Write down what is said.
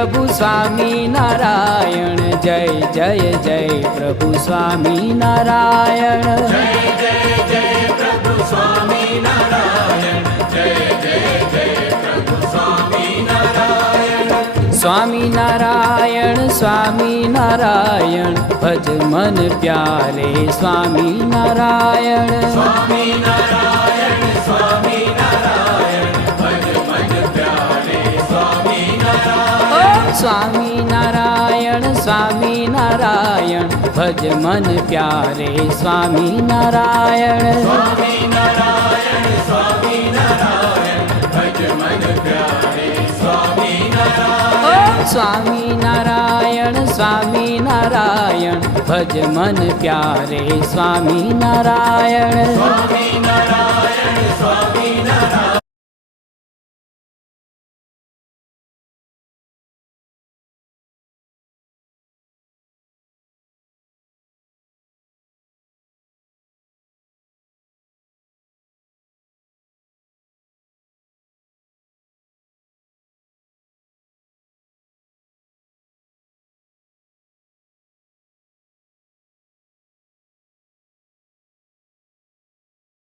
प्रभु स्वामी नारायण, जय जय जय प्रभु स्वामी नारायण, जय जय जय प्रभु स्वामी नारायण, जय जय जय प्रभु स्वामी नारायण। स्वामी नारायण स्वामी नारायण, भज मन प्यारे स्वामी नारायण, स्वामी नारायण स्वामी नारायण, भज मन प्यारे स्वामी नारायण। स्वामी नारायण स्वामी नारायण, भज मन प्यारे स्वामी नारायण, स्वामी नारायण स्वामी नारायण, भज मन प्यारे स्वामी नारायण। स्वामी नारायण स्वामी नारायण, भज मन प्यारे स्वामी नारायण, स्वामी नारायण